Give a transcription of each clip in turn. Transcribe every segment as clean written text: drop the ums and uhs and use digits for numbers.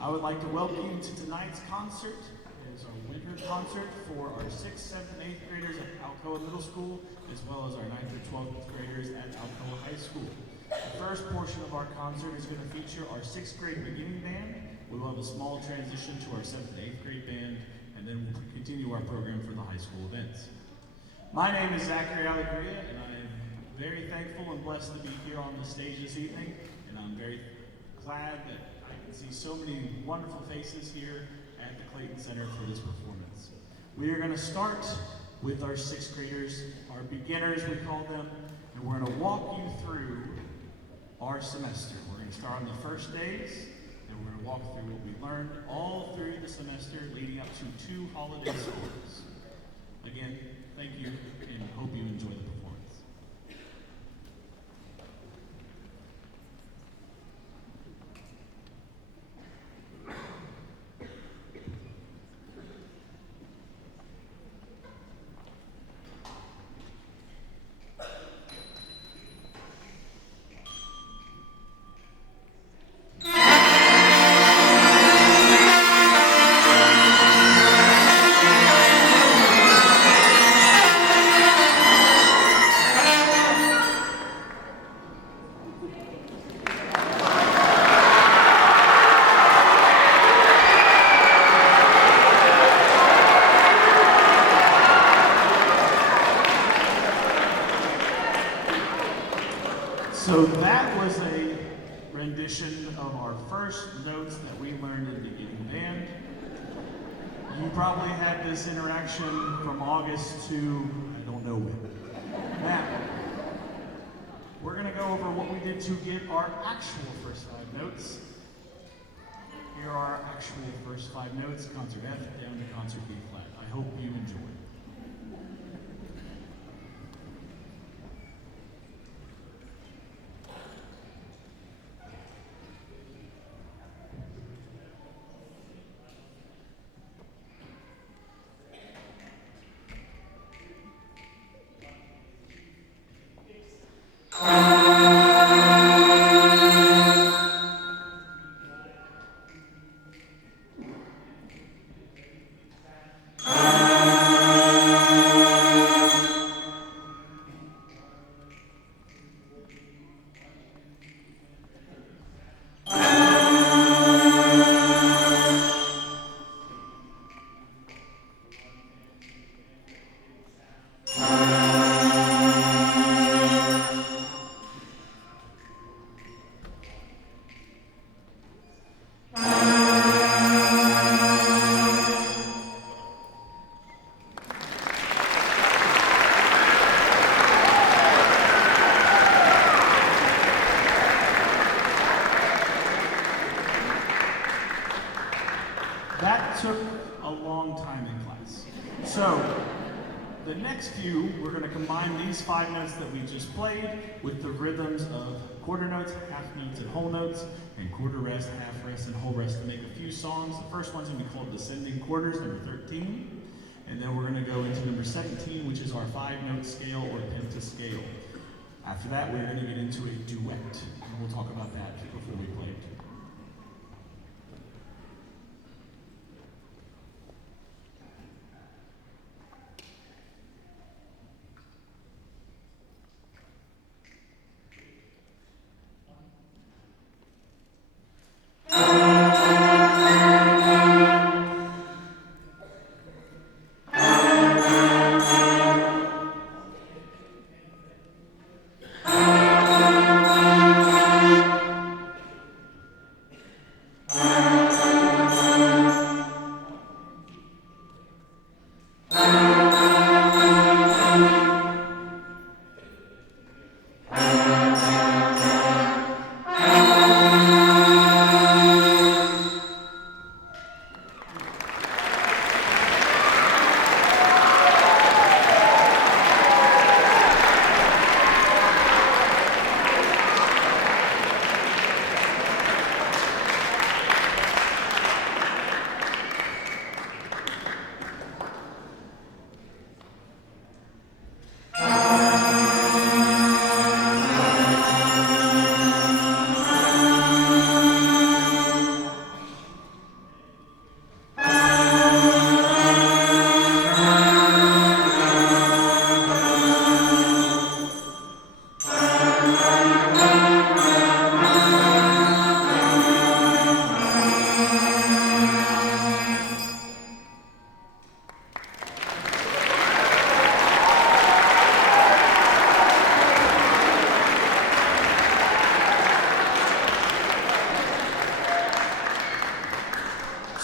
I would like to welcome you to tonight's concert. It is our winter concert for our 6th, 7th, and 8th graders at Alcoa Middle School, as well as our 9th and 12th graders at Alcoa High School. The first portion of our concert is going to feature our 6th grade beginning band. We will have a small transition to our 7th and 8th grade band, and then we'll continue our program for the high school events. My name is Zachary Alegria, and I am very thankful and blessed to be here on the stage this evening, and I'm very glad that I can see so many wonderful faces here at the Clayton Center for this performance. We are going to start with our 6th graders, our beginners we call them, and we're going to walk you through our semester. We're going to start on the first days, and we're going to walk through what we learned all through the semester leading up to 2 holiday scores. Again, thank you, and hope you enjoy the performance. So that was a rendition of our first notes that we learned in the beginning band. You probably had this interaction from August to I don't know when. Now, we're going to go over what we did to get our actual first 5 notes. Here are our actual first 5 notes, concert F down to concert B flat. I hope you enjoy. That took a long time in class. So, the next few, we're going to combine these 5 notes that we just played with the rhythms of quarter notes, half notes, and whole notes, and quarter rest, half rest, and whole rest to make a few songs. The first one's going to be called Descending Quarters, number 13. And then we're going to go into number 17, which is our 5-note scale or pentascale. After that, we're going to get into a duet, and we'll talk about that before we play it.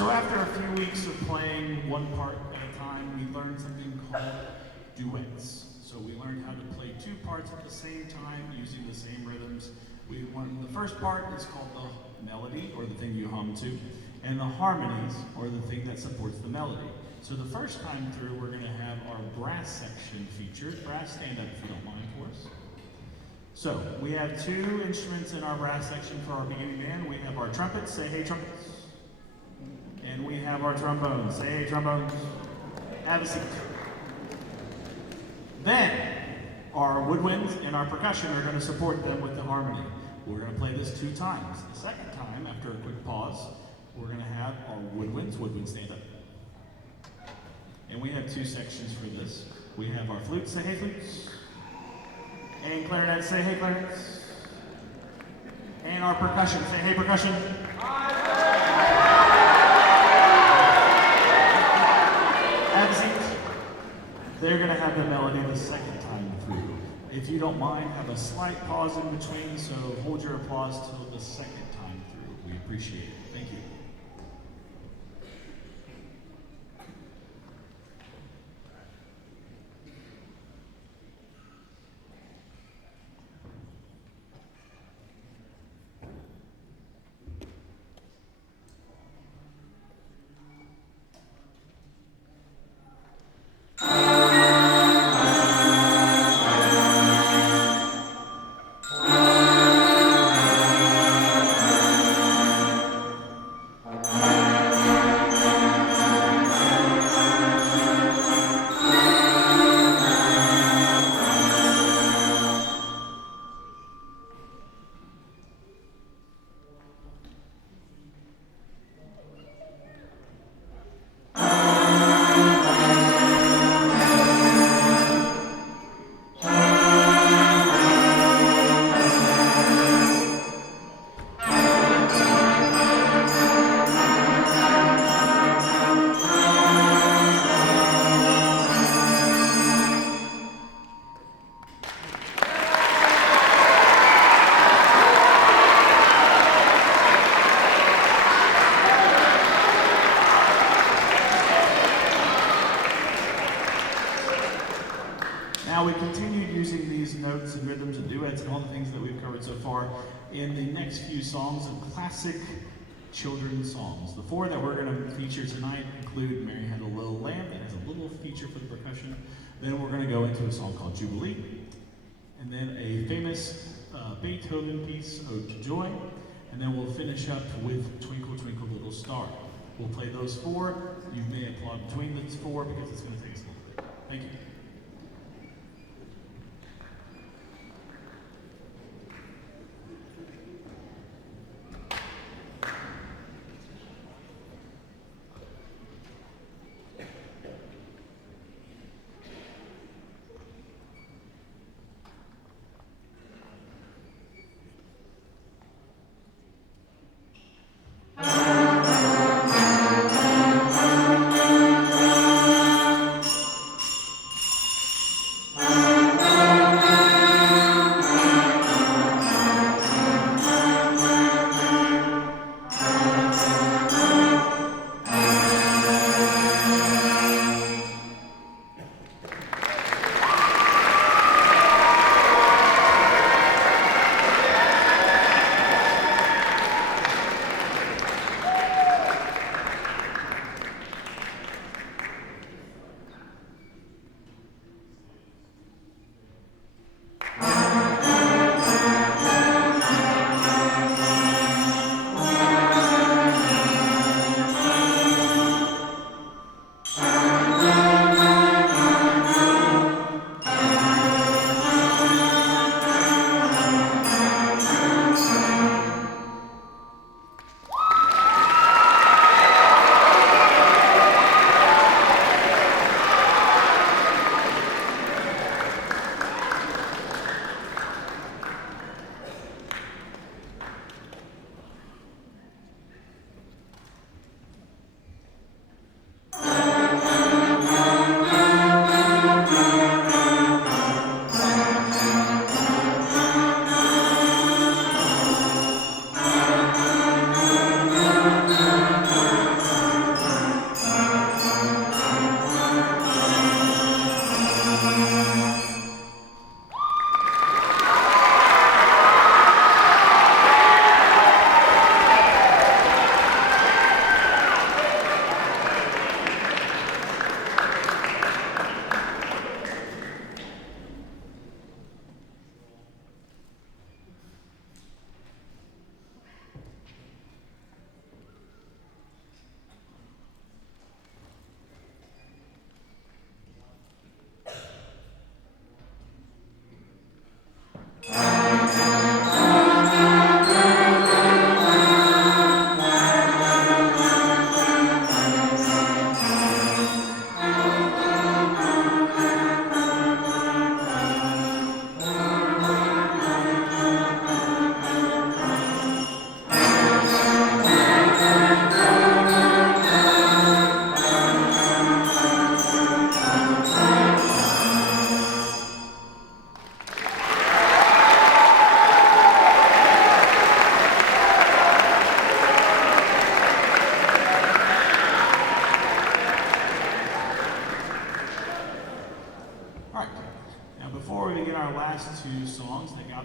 So after a few weeks of playing one part at a time, we learned something called duets. So we learned how to play two parts at the same time using the same rhythms. The first part is called the melody, or the thing you hum to, and the harmonies, or the thing that supports the melody. So the first time through, we're going to have our brass section featured. Brass, stand up if you don't mind for us. So we have two instruments in our brass section for our beginning band. We have our trumpets, say hey trumpets. And we have our trombones, say hey trombones. Have a seat. Then, our woodwinds and our percussion are going to support them with the harmony. We're going to play this 2 times. The second time, after a quick pause, we're going to have our woodwinds stand up. And we have 2 sections for this. We have our flutes, say hey flutes. And clarinets, say hey clarinets. And our percussion, say hey percussion. Have a seat. They're going to have the melody the second time through. If you don't mind, have a slight pause in between, so hold your applause till the second time through. We appreciate it. Thank you. Now we continued using these notes and rhythms and duets and all the things that we've covered so far in the next few songs of classic children's songs. The 4 that we're going to feature tonight include Mary Had a Little Lamb, that has a little feature for the percussion. Then we're going to go into a song called Jubilee, and then a famous Beethoven piece, Ode to Joy, and then we'll finish up with Twinkle Twinkle Little Star. We'll play those 4. You may applaud between those 4 because it's going to take us a little bit. Thank you.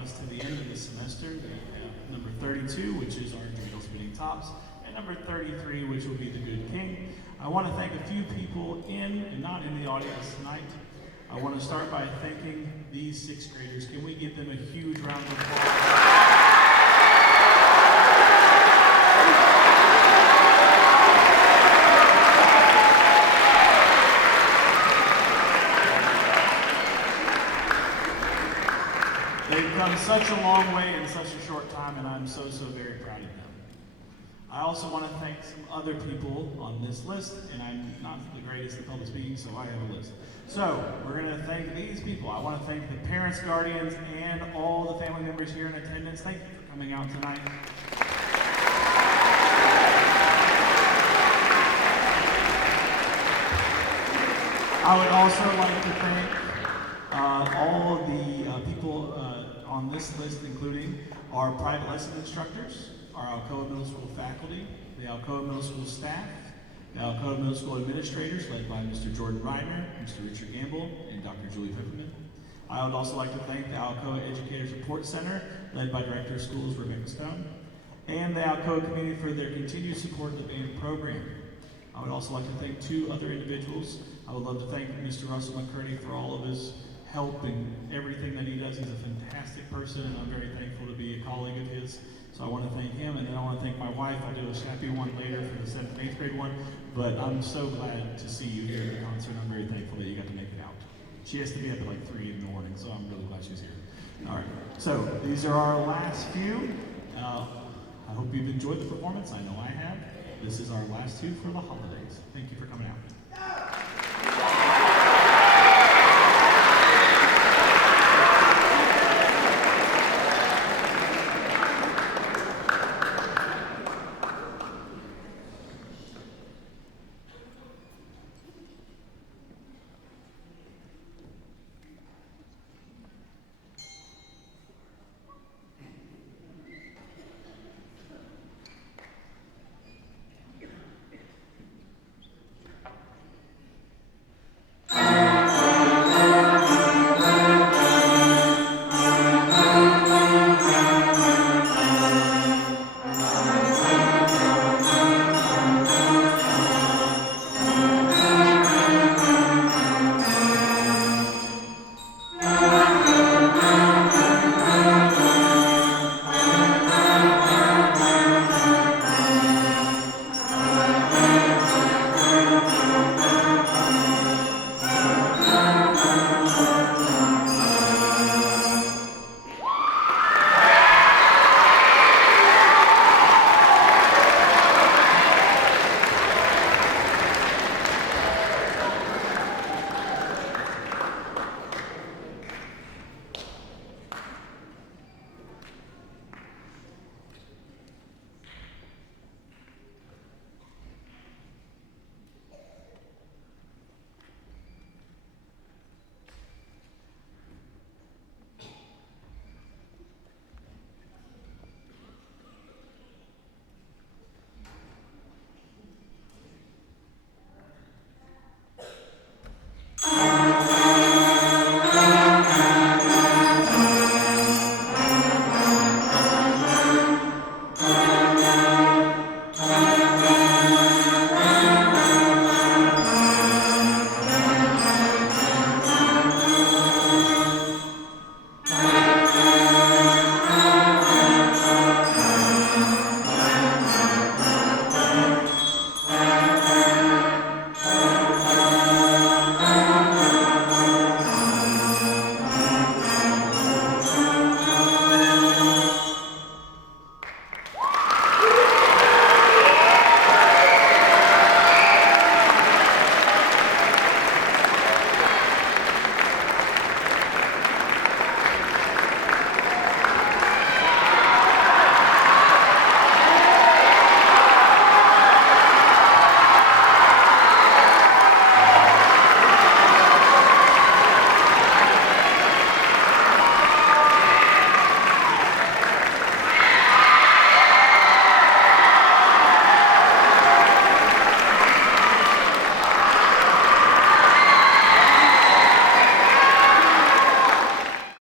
us to the end of the semester. They have number 32, which is our dreidel spinning tops, and number 33, which will be the Good King. I want to thank a few people in and not in the audience tonight. I want to start by thanking these sixth graders. Can we give them a huge round of applause? They've come such a long way in such a short time, and I'm so very proud of them. I also want to thank some other people on this list, and I'm not the greatest at public speaking, so I have a list. So, we're going to thank these people. I want to thank the parents, guardians, and all the family members here in attendance. Thank you for coming out tonight. I would also like to thank all of the people on this list, including our private lesson instructors, our Alcoa Middle School faculty, the Alcoa Middle School staff, the Alcoa Middle School administrators led by Mr. Jordan Reiner, Mr. Richard Gamble, and Dr. Julie Pepperman. I would also like to thank the Alcoa Educator Support Center led by Director of Schools Rebecca Stone, and the Alcoa community for their continued support of the band program. I would also like to thank two other individuals. I would love to thank Mr. Russell McCurdy for all of his help and everything that he does. He's a fantastic person, and I'm very thankful to be a colleague of his. So I want to thank him, and then I want to thank my wife. I'll do a happy one later for the 7th and 8th grade one, but I'm so glad to see you here at the concert. I'm very thankful that you got to make it out. She has to be up at like 3 in the morning, so I'm really glad she's here. All right, so these are our last few. I hope you've enjoyed the performance. I know I have. This is our last two for the holidays. Thank you for coming out.